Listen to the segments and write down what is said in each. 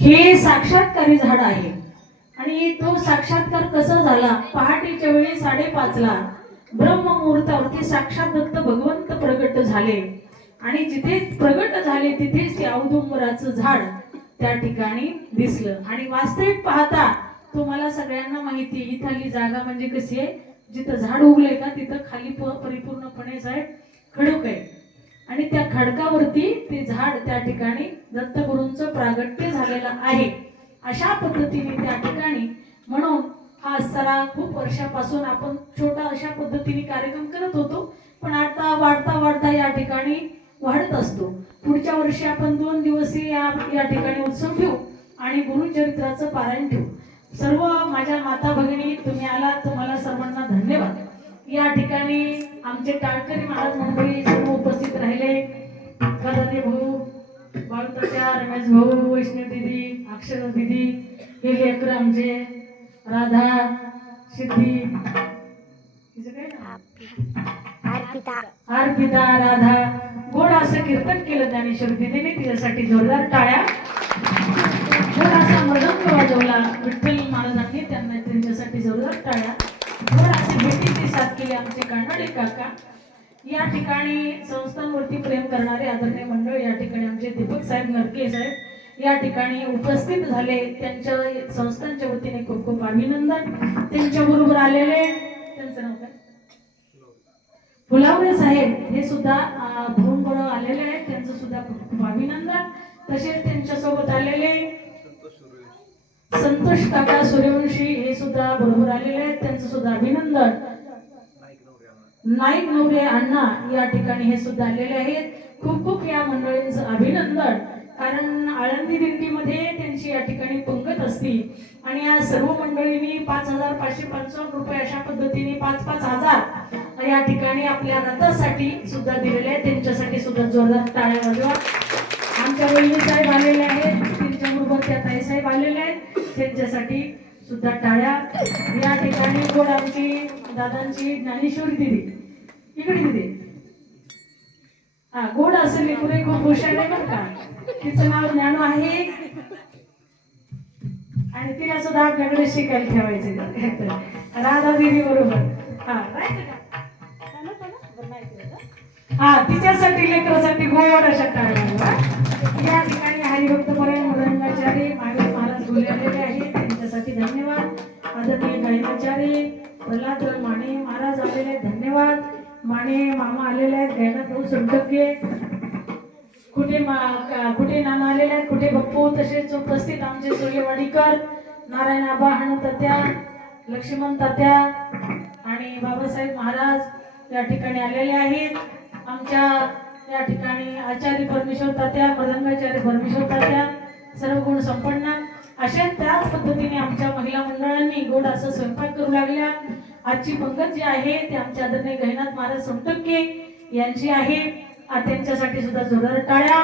हे साक्षात्कारी झाड आहे. आणि तो साक्षात्कार कसा झाला? पहाटेच्या वेळी साडेपाचला ब्रह्ममुहूर्तावरती साक्षात दत्त भगवंत प्रगट झाले. आणि जिथे प्रगट झाले तिथेच ते औदुंबराचं झाड त्या ठिकाणी दिसलं. आणि वास्तविक पाहता तुम्हाला सगळ्यांना माहिती आहे, इथली जागा म्हणजे कशी आहे? जिथं झाड उगलंय का तिथं खाली प- परिपूर्णपणे साहेब खडक आहे. आणि त्या खडकावरती ते झाड त्या ठिकाणी दत्तगुरूंचं प्रागट्य झालेलं आहे. अशा पद्धतीने त्या ठिकाणी म्हणून हा सरा खूप वर्षापासून आपण छोटा अशा पद्धतीने कार्यक्रम करत होतो पण आता वाढता वाढता या ठिकाणी वाढत असतो. पुढच्या वर्षी आपण दोन दिवसही या या ठिकाणी उत्सव ठेवू आणि गुरुचरित्राचं पारायण ठेवू. सर्व माझ्या माता भगिनी तुम्ही आला तुम्हाला सर्वांना धन्यवाद. या ठिकाणी आमचे टाळकरी महाराज मंडळी कदाने भाऊ रमेश भाऊ वैष्णव दिदी अक्षर दिदी हे लेकर आमचे राधा सिद्धी? अर्पिता. राधा. गोड असं कीर्तन केलं ज्ञानेश्वर दिदीने तिच्यासाठी जोरदार टाळ्या. गोड असा मृदंग वाजवला विठ्ठल महाराजांनी त्यांना त्यांच्यासाठी जोरदार टाळ्या. गोड असे भेटीची साथ केली आमचे कानडे काका. या ठिकाणी संस्थांवरती प्रेम करणारे आदरणीय मंडळ या ठिकाणी आमचे दीपक साहेब नरके साहेब या ठिकाणी उपस्थित झाले. त्यांच्या संस्थांच्या वतीने खूप खूप अभिनंदन. त्यांच्या बरोबर आलेले त्यांचं नाव काय? फुलावरे साहेब हे सुद्धा दोन आलेले आहेत. त्यांचं सुद्धा खूप खूप अभिनंदन. तसेच त्यांच्यासोबत आलेले संतोष काका सूर्यवंशी हे सुद्धा बरोबर आलेले आहेत. त्यांचं सुद्धा अभिनंदन. नाईक नवरे अण्णा या ठिकाणी हे सुद्धा आलेले आहेत. खूप खूप या मंडळींचं अभिनंदन. कारण आळंदी दिंडीमध्ये त्यांची या ठिकाणी पंगत असती. आणि या सर्व मंडळींनी पाच हजार पाचशे पंचावन्न रुपये अशा पद्धतीने पाच पाच हजार या ठिकाणी आपल्या रथासाठी सुद्धा दिलेले आहेत. त्यांच्यासाठी सुद्धा जोरदार टाळ्या वाजवा. आमच्या वहिनी साहेब आलेले आहेत. त्यांच्याबरोबर त्या ताई साहेब आलेले आहेत. त्यांच्यासाठी सुद्धा टाळ्या. या ठिकाणी गोड आमची दादांची ज्ञानेश्वरी दिदी. इकडे दिदी. हा गोड असेल लेकुरे खूप हुशार आहे बरं का. तिचं नाव ज्ञानू आहे. आणि तिला सुद्धा आपल्याकडे शिकायला ठेवायचं राधा दिदी बरोबर. हा हा तिच्यासाठी लेकरासाठी गोड अशा टाळ्या या ठिकाणी हरिभक्त पर्याय मुलांच्या माने मामा आलेले आहेत गायनात भाऊ सोनटक्के कुठे मा- का- कुठे नाना आलेले आहेत कुठे बप्पू तसेच उपस्थित आमचे सूर्यवाडीकर नारायण आबा हणू तात्या लक्ष्मण तात्या आणि बाबासाहेब महाराज या ठिकाणी आलेले आहेत. आमच्या या ठिकाणी आचार्य परमेश्वर तात्या पदंगाचार्य परमेश्वर तात्या सर्व गुण संपन्न. अशा त्याच पद्धतीने आमच्या महिला मंडळांनी गोड असं स्वयंपाक करू लागल्या. आजची पंगत जी आहे ते आमच्या आदरणीय गहिनाथ महाराज सोनटक्के यांची आहे. त्यांच्यासाठी सुद्धा जोरदार टाळ्या.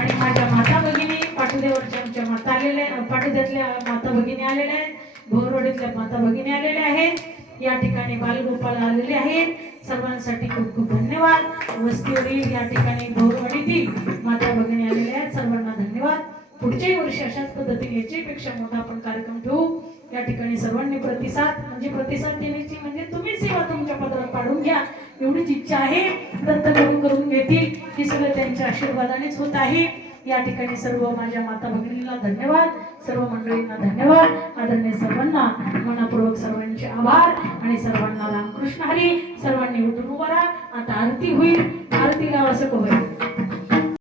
आणि माझ्या माता भगिनी पाटुदेवरच्या आमच्या माता आलेल्या आहेत माता भगिनी आलेल्या आहेत. भोरवडीतल्या माता भगिनी आलेल्या आहेत. या ठिकाणी बालगोपाल आलेले आहेत. सर्वांसाठी खूप खूप धन्यवाद. वस्तीवरील या ठिकाणी भोरवडीतील माता भगिनी आलेल्या आहेत. सर्वांना धन्यवाद. पुढच्याही वर्षी अशाच पद्धतीने याच्यापेक्षा मोठा आपण कार्यक्रम ठेवू. या ठिकाणी सर्वांनी प्रतिसाद म्हणजे प्रतिसाद देण्याची म्हणजे तुम्ही सेवा तुमच्या पदरात पाडून घ्या. एवढीच इच्छा आहे. दत्त गुरु करून घेतील. ही सगळं त्यांच्या आशीर्वादानेच होत आहे. या ठिकाणी सर्व माझ्या माता भगिनींना धन्यवाद. सर्व मंडळींना धन्यवाद. आदरणीय सर्वांना मनापूर्वक सर्वांचे आभार आणि सर्वांना रामकृष्ण हरी. सर्वांनी उठून उभा राहा. आता आरती होईल. आरतीला असं होईल